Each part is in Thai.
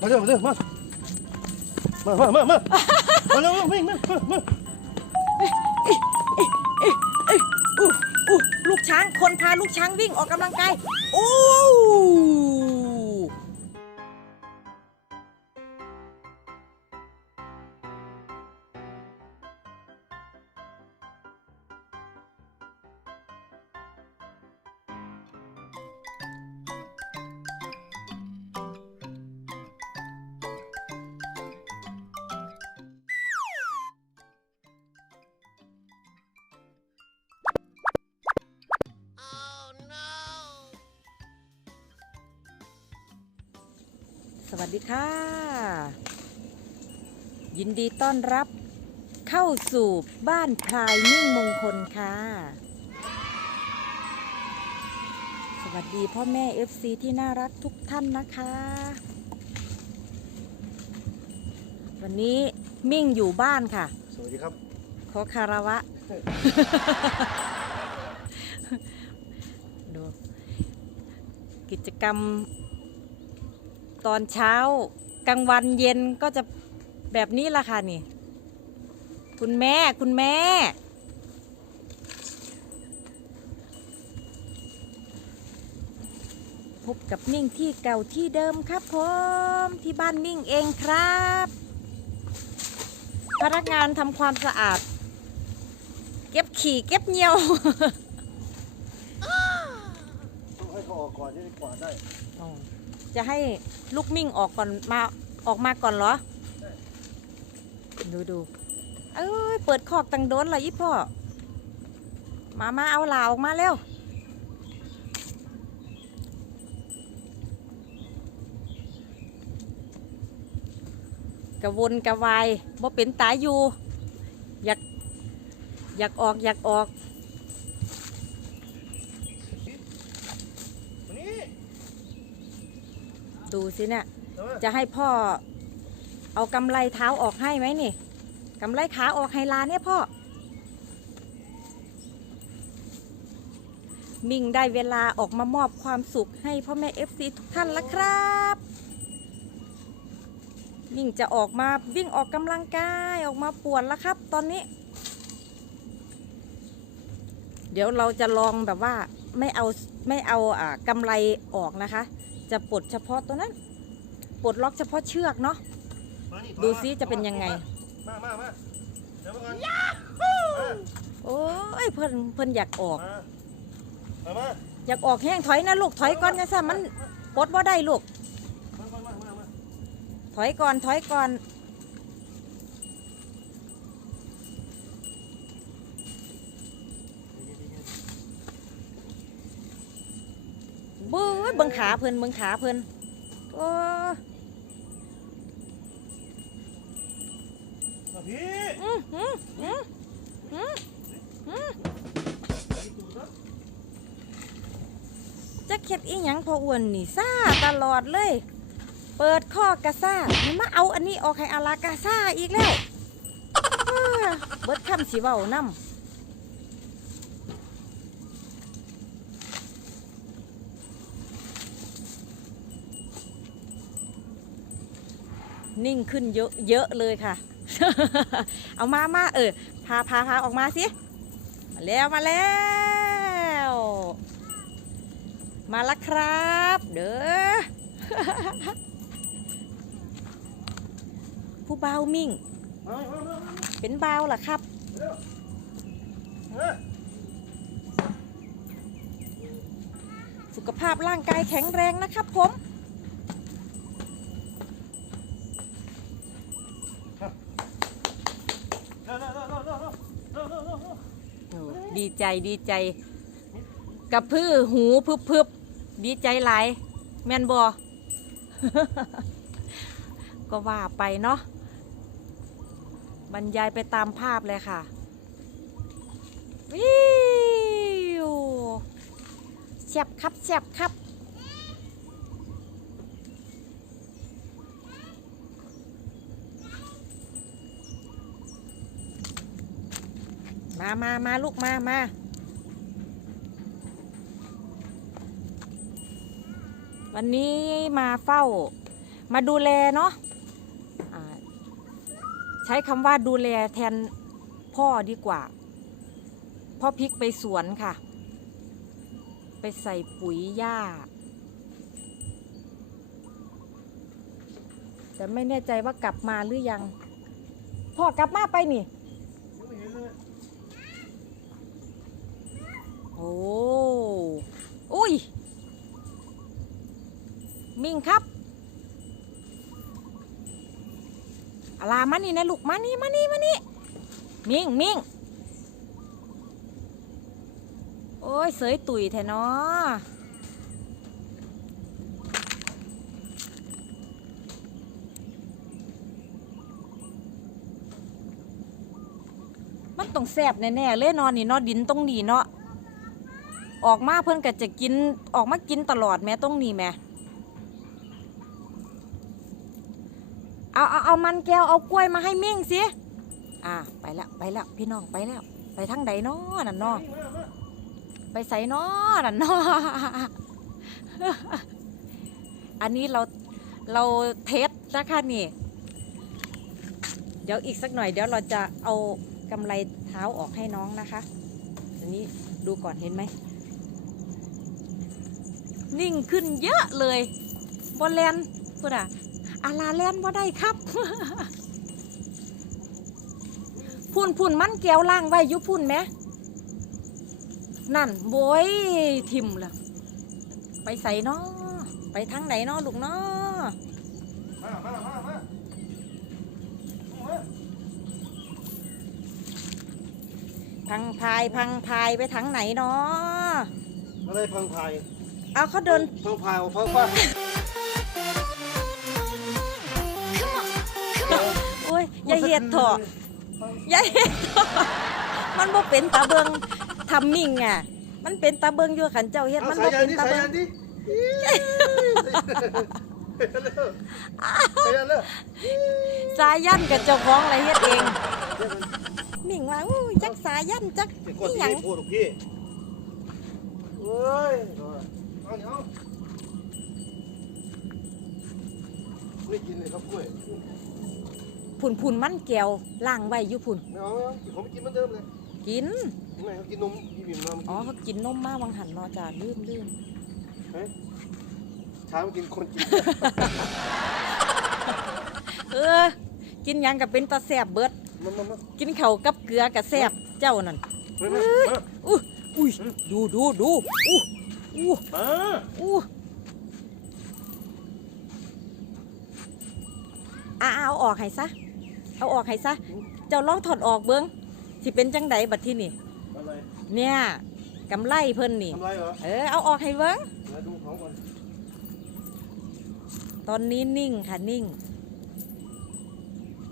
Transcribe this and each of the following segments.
มาเร็วมาเร็วมามามามามามาเร็ววิ่งมามามาลูกช้างคนพาลูกช้างวิ่งออกกำลังกายโอ้ วัสดีค่ะ ยินดีต้อนรับเข้าสู่บ้านพลายมิ่งมงคลค่ะ สวัสดีพ่อแม่ FC ที่น่ารักทุกท่านนะคะ วันนี้มิ่งอยู่บ้านค่ะ สวัสดีครับ ขอคาราวะ ดู กิจกรรม ตอนเช้ากลางวันเย็นก็จะแบบนี้ละค่ะนี่ คุณแม่คุณแม่ พบกับมิ่งที่เก่าที่เดิมครับผมที่บ้านมิ่งเองครับ พนักงานทำความสะอาด เก็บขี่เก็บเหนียวต้องให้เขาออกก่อนที่จะกวาดได้ จะให้ลูกมิ่งออกก่อนมาออกมาก่อนเหรอ ดูดูเอ้ยเปิดคอกตังโดนเลยยี่พ่อ มามาเอาหลาออกมาเร็วกระวนกระวายบ่เป็นตายอยู่ อยาก อยากออกอยากออก วันนี้ ดูสิเนี่ยเดี๋ยวมาจะให้พ่อ เอากำไรเท้าออกให้ไหมนี่กำไรขาออกให้ลาเนี่ยพ่อ มิ่งได้เวลาออกมามอบความสุขให้พ่อแม่เอฟซีทุกท่านแล้วครับ มิ่งจะออกมาวิ่งออกกำลังกายออกมาปวดแล้วครับ ตอนนี้ เดี๋ยวเราจะลองแบบว่าไม่เอาไม่เอาอ่ากำไรออกนะคะ จะปลดเฉพาะตัวนั้น ปลดล็อกเฉพาะเชือกเนาะ มานี่ดูซิจะเป็นยังไง มามามาเดี๋ยวมาก่อนโอ้ยเพิ่นเพิ่นอยากออก มามามาอยากออกแห้งถอยนะลูกถอยก่อนนะซะมันปลดว่าได้ลูก มามามามาถอยก่อนถอยก่อน เบ้ยเบิ่งขาเพิ่นเบิ่งขาเพิ่นโอ้มาพี่อื้อหืออื้อหืออื้อจะเข็ดอีหยังพออ้วนนี่ซ่าตลอดเลย เปิดข้อกระซ่ามันมาเอาอันนี้ออกให้อลากาซ่าอีกแล้วอ้าเบิดคำสิเว้านำ นิ่งขึ้นเยอะเยอะเลยค่ะ เอามามาเออพาพาพาออกมาสิมาแล้วมาแล้ว มาแล้วครับ เด้อผู้เบามิ่ง เป็นเบาเหรอครับสุขภาพร่างกายแข็งแรงนะครับผม ใจดีใจกับพือหูพึบพึบดีใจหลาย แมนบอก็ว่าไปเนาะบรรยายไปตามภาพเลยค่ะวิวแซบครับแซบครับ มามามาลูกมามาวันนี้มาเฝ้ามาดูแลเนาะใช้คำว่าดูแลแทนพ่อดีกว่า พ่อพิกไปสวนค่ะ ไปใส่ปุ๋ยหญ้า แต่ไม่แน่ใจว่ากลับมาหรือยัง พ่อกลับมาไปนี่ ยังไม่เห็นเลย โอ้อุ้ย มิงครับอาลามานี่นะลูกมานี่มานี่มานี่มิงมิงโอ้ย เสยตุยแท้เนาะมันต้องแสบแน่ๆเลยนอนนี่เนาะดินตรงนี้เนาะ ออกมาเพิ่นก็จะกินออกมากินตลอดแม่ตรงนี้แม่เอาเอาเอามันแก้วเอากล้วยมาให้มิ่งสิอ่าไปแล้วไปแล้วพี่น้องไปแล้ว ไปทางใดน้อนั่นน้อไปใส่น้อนั่นน้ออันนี้เราเราเทสนะคะนี่เดี๋ยวอีกสักหน่อยเดี๋ยวเราจะเอากำไรเท้าออกให้น้องนะคะอันนี้ดูก่อนเห็นไหม นิ่งขึ้นเยอะเลยบอลแลนพูดอะอาลาแลนบ่ได้ครับพุ่นพุ่นมันแก้วล่างไว้ยุพุ่นไหมนั่นโบยทิมละไปใส่เนาะไปทางไหนเนาะลูกเนาะมามามามาพังพายพังพายไปทางไหนเนาะอะไรพังพาย เอาเขาเดินพังพายเอาพังพายโอ้ยอย่าเฮ็ดเถอะยายเห็นตัวมันบ่เป็นตาเบิงทำมิ่งอะ มันเป็นตาเบิงอยู่ขันเจ้าเฮ็ดเอามันสาบ่ยยัเป็นนดิตาสายเบิยังนดิสายยันเลยสายันกับเจ้าของอะไรเฮ็ดเองมิ่งว่าอู้จักสายันจักเดี๋ยวกอีดหยังที่พูดพี่เฮ้ย เอาเดี๋ยวไม่กินเลยครับกล้วยผุนผุนมันแก้วล่างไว้อยู่ผุนไม่เอาไม่เอาผมไม่กินเหมือนเดิมเลยกินไม่เขากินนมพี่บิ่มมาอ๋อเขากินนมมาวังหันเนาะจ้าลืมลืมช้ามากินคนกิน เออ กินหยังกับเป็นตาแสบเบิด มามามากินข้าวกับเกลือกับแสบเจ้านั่น มามามาอู้อุ้ยดูดูดูอู้ อู้มาอู้อะเอาออกให้ซะ เอาออกให้ซะ เจ้าลองถอดออกเบิ้งสิเป็นจังใดบัดที่นี่ อะไรเนี่ยกำไรเพิ่นนี่ ทำไรเหรอเออเอาออกให้เบิ้งมาดูของก่อนตอนนี้นิ่งค่ะนิ่ง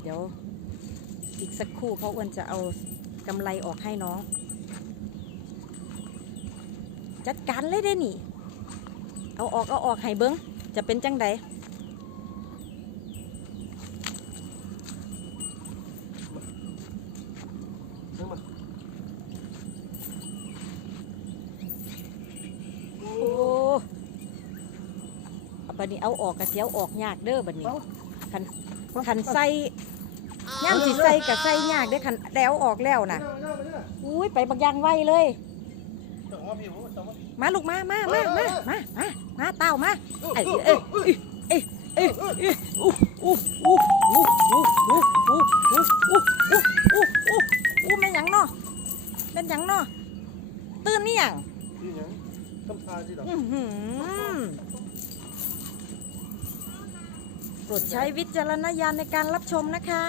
เดี๋ยว อีกสักครู่เขาอ้วนจะเอากำไรออกให้น้อง จัดการเลยได้นี่ เอาออกเอาออกให้เบิ้งจะเป็นจังใดนั่งมาโอ้เอาบัดนี้เอาออกกระเสียวออกยากเด้อบัดนี้คันคันใส่ย่ามสิใส่กับใส่ยากเด้อคันแล้วออกแล้วนะไม่ได้ไม่ได้อุ้ยไปบักอยางไวเลยจังหวะพี่ผ มจังหวะมาลูกมามามามามามามาเต้ามาเอ้ยเอ้ยเอ้ยเอ้ยเอ้ยอู้อู้อู้อู้อู้อู้อู้อู้อู้อู้อู้อู้อู้แม่นหยังเนาะเป็นหยังเนาะตื่นนี่หยังพี่ยังทำทาสิดอกอื้อหือโปรดใช้วิจารณญาณในการรับชมนะคะ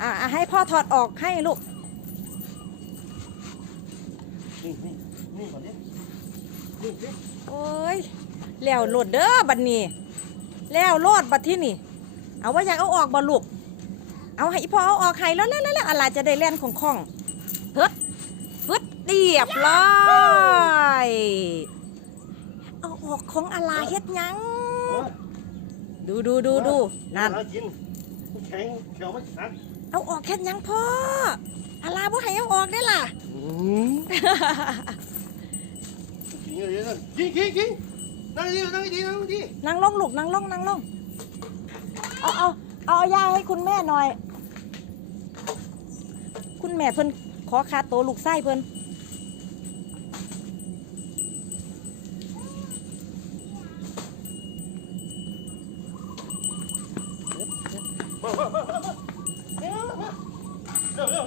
อ่าให้พ่อถอดออกให้ลูกนี่นี่นี่ก่อนดินี่ดิ โอ้ยแล้วโหลดเด้อบัดนี้ แล้วโลดบัดที่นี่ เอาว่าอยากเอาออกบ่ลูก เอาให้พ่อเอาออกให้แล้วแล้วแล้วแล้วอะไรจะได้เล่นของของเพิดเพิดเรียบร้อยเอาออกของอะไรเฮ็ดหยัง ดูดูดูดูนั่นกินแข็งเขียวไม่หักเอาออกเฮ็ดหยังพ่ออะไรบ่ให้เอาออกได้อล่ะ อืมกินอะไรนั่นกินกินกินนั่งดีนั่งดีนั่งดีนั่งลงลูกนั่งลงนั่งลงเอาเอาเอายาให้คุณแม่หน่อย คุณแม่เพิ่นขอคาโตลูกไส้เพิ่น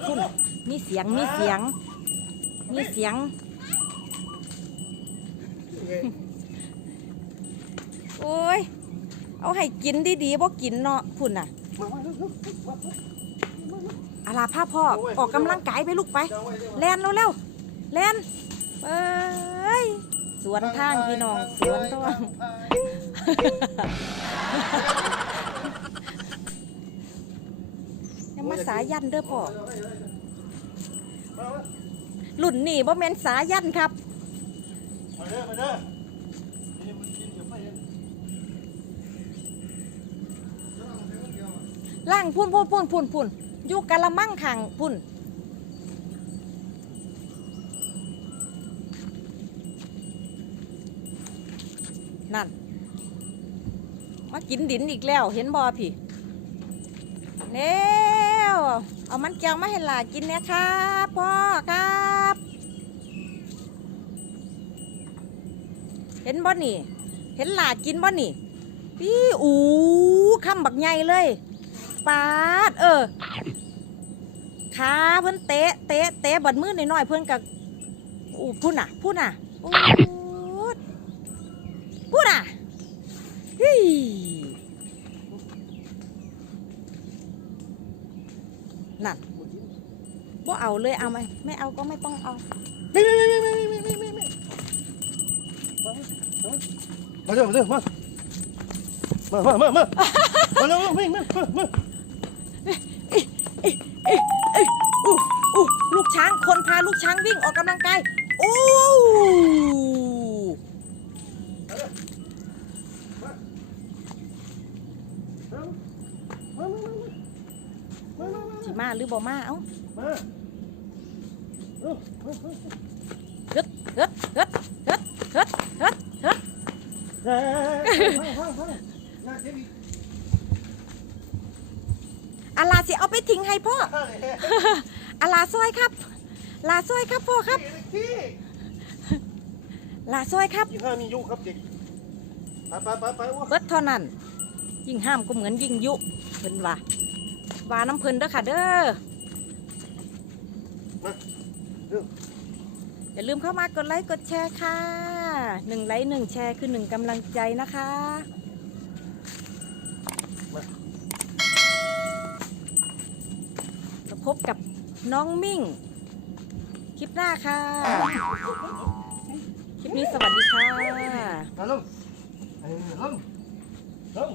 คุณมีเสียงมีเสียง มีเสียง โอ้ย เอาให้กินดีๆบ่กินเนาะพุ่นน่ะมามาเร็วเร็วมามาอาลาพาพ่อโอ้ยออกกำลังกายไปลูกไปจะเอาไว้เร็วแลนเร็วๆแลนเอ้ย สวนทางพี่น้อง สวนทางอยังมาสายันเด้อพ่อมามารุ่นนี่บ่แม่นสายันครับ มาเด้อมาเด้อนี่มันกินกับไฟเองล่างพุ่นพุ่นพุ่นพุ่นพุ่นอยู่กะละมังขังพุ่นนั่น มากินดินอีกแล้วเห็นบอพี่เนีวเอามันแก้วมาให้หลากินเนี่ยครับพ่อครับ เห็นบ่นี่ เห็นหลากินบ่นี่พี่อูคำบักใหญ่เลยปาด เออขาเพิ่นเตะเตะเตะบัดมือหน่อยๆเพิ่นกับอู้พุ่นน่ะพุ่นน่ะโอ้ดน่ะฮินั่นบ่เอาเลยเอาไหมไม่เอาก็ไม่ต้องเอาไม่ไม่ไม่ไม่ไม่ไม่ไม่ มาเร็วมาเร็วมามามามามามาเร็ววิ่งมามามาอู้อู้ลูกช้างคนพาลูกช้างวิ่งออกกำลังกายโอ้มามามามาสิมาหรือบ่มาเอ้ามาเฮ็ดเฮ็ดเฮ็ด อีกอาลาสิเอาไปทิ้งให้พ่อข้าเลยอาลาซอยครับ ลาซอยครับพ่อครับที่ลาซอยครับยี่ห้ามียุครับเด็กไปไปไปไปวะเบิดเท่านั้น ยิ่งห้ามก็เหมือนยิ่งยุเพิ่นว่าว่าน้ำเพิ่นเด้อค่ะเด้อมาเร็วอย่าลืมเข้ามากดไลค์กดแชร์ค่ะ หนึ่งไลค์หนึ่งแชร์คือหนึ่งกำลังใจนะคะมาพบกับน้องมิ่ง คลิปหน้าค่ะ คลิปนี้สวัสดีค่ะ ลงเออลงลง